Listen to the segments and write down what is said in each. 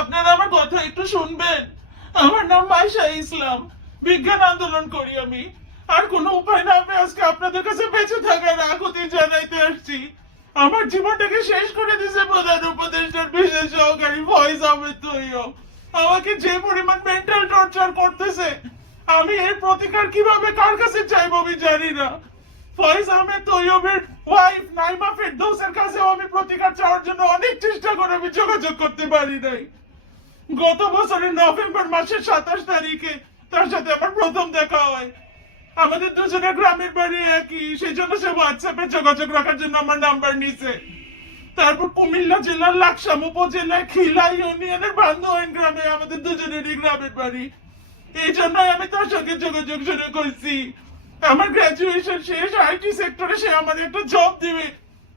আপনারা আমার কথা একটু শুনবেন। আমার নাম মাইশা ইসলাম, বিজ্ঞান আন্দোলন করি আমি। আর কোনো উপায় না আমি আজকে আপনাদের কাছে বেঁচে থাকার আকুতি জানাইতে আসছি। আমার জীবনটাকে শেষ করে দিয়েছে প্রধান উপদেষ্টার বিশেষ সহকারী ফয়েজ আহমেদ তৈয়ব। আমাকে যে পরিমাণ মেন্টাল টর্চার করতেছে, আমি এর প্রতিকার কিভাবে কার কাছে চাইবো আমি জানি না। ফয়েজ আহমেদ তৈয়বের ওয়াইফ নাইমা ফেরদৌসের কাছেও আমি প্রতিকার চাওয়ার জন্য অনেক চেষ্টা করে আমি যোগাযোগ করতে পারি নাই। গত বছরের নভেম্বর মাসের 27 তারিখে তার সাথে আমার প্রথম দেখা হয়। আমাদের দুজনের গ্রামের বাড়ি একই, সেই জন্য সে হোয়াটসঅ্যাপে যোগাযোগ রাখার জন্য আমার নাম্বার নিছে। তারপর কুমিল্লা জেলার লাকসাম উপজেলায় খিলা ইউনিয়নের বান্দোয়ান গ্রামে আমাদের দুজনেরই গ্রামের বাড়ি। এই জন্যই আমি তার সঙ্গে যোগাযোগ শুরু করছি। আমার গ্রাজুয়েশন শেষ, আইটি সেক্টরে সে আমার একটা জব দিবে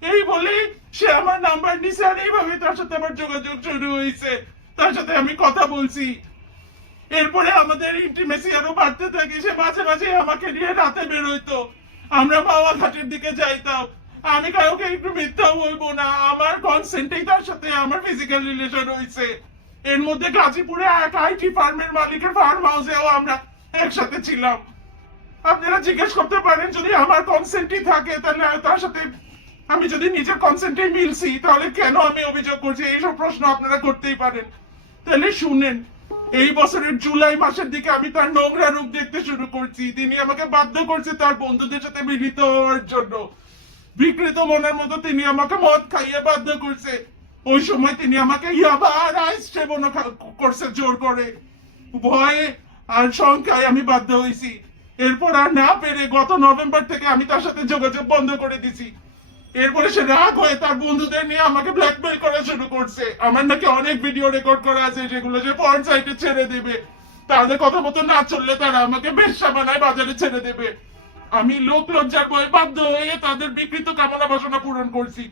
এই বলে সে আমার নাম্বার নিছে, আর এইভাবে তার সাথে আমার যোগাযোগ শুরু হয়েছে। তার সাথে আমি কথা বলছি। এরপরে আমাদের ইন্টিমেসি আরো বাড়তে থাকে। সে মাঝে মাঝে আমাকে নিয়ে রাতে বের হইতো, আমরা পাওয়া ঘাটের দিকে যাইতাম। আমি কাউকে একটু মিথ্যা বলবো না, আমার কনসেন্টেই তার সাথে আমার ফিজিক্যাল রিলেশন হয়েছে। এর মধ্যে গাজীপুরে এক আইটি ফার্মের মালিকের ফার্ম হাউসেও আমরা একসাথে ছিলাম। আপনারা জিজ্ঞেস করতে পারেন যদি আমার কনসেন্টই থাকে তাহলে তার সাথে আমি যদি নিজের কনসেন্টে মিলছি তাহলে কেন আমি অভিযোগ করছি, এইসব প্রশ্ন আপনারা করতেই পারেন। তাহলে শুনেন, এই বছরের জুলাই মাসের দিকে আমি তার নোংরা রূপ দেখতে শুরু করছি। তিনি আমাকে বাধ্য করছে তার বন্ধুদের সাথে মিলিত হওয়ার জন্য। বিকৃত মনের মতো তিনি আমাকে মদ খাইয়ে বাধ্য করছে। ওই সময় তিনি আমাকে ইয়াবা আর আইস সেবন করছে জোর করে। ভয়ে আর শঙ্কায় আমি বাধ্য হয়েছি। এরপর আর না পেরে গত নভেম্বর থেকে আমি তার সাথে যোগাযোগ বন্ধ করে দিছি। এরপরে সে রাগ হয়ে তার বন্ধুদের নিয়ে আমাকে ব্ল্যাকমেল করা শুরু করছে। আমার নাকি অনেক ভিডিও রেকর্ড করা আছে যেগুলো যে পর্ন সাইটে ছেড়ে দেবে, তাদের কথা মতো না চললে তারা আমাকে বেশ্যা বানায় বাজারে ছেড়ে দেবে। আমি লোক লজ্জার ভয়ে বাধ্য হয়ে তাদের বিকৃত কামনা বাসনা পূরণ করছি।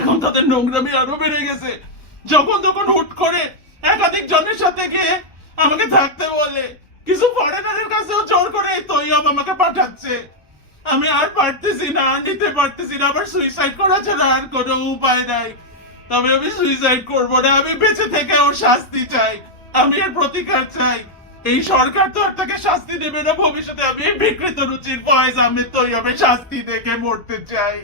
এখন তাদের নোংরামি আরো বেড়ে গেছে। যখন তখন হুট করে একাধিক জনের সাথে গিয়ে আমাকে থাকতে বলে। কিছু ফরেনারের কাছেও জোর করে তৈয়ব আমাকে পাঠাচ্ছে। আমি আর পারতেছি না, নিতে পারতেছি না। আবার সুইসাইড করা ছাড়া আর কোনো উপায় নাই। তবে আমি সুইসাইড করবো না, আমি বেঁচে থেকে ওর শাস্তি চাই। আমি এর প্রতিকার চাই। এই সরকার তো আর তাকে শাস্তি দেবে না ভবিষ্যতে। আমি এই বিকৃত রুচির ফয়েজ আহমেদ তৈয়বের শাস্তি দেখে মরতে চাই।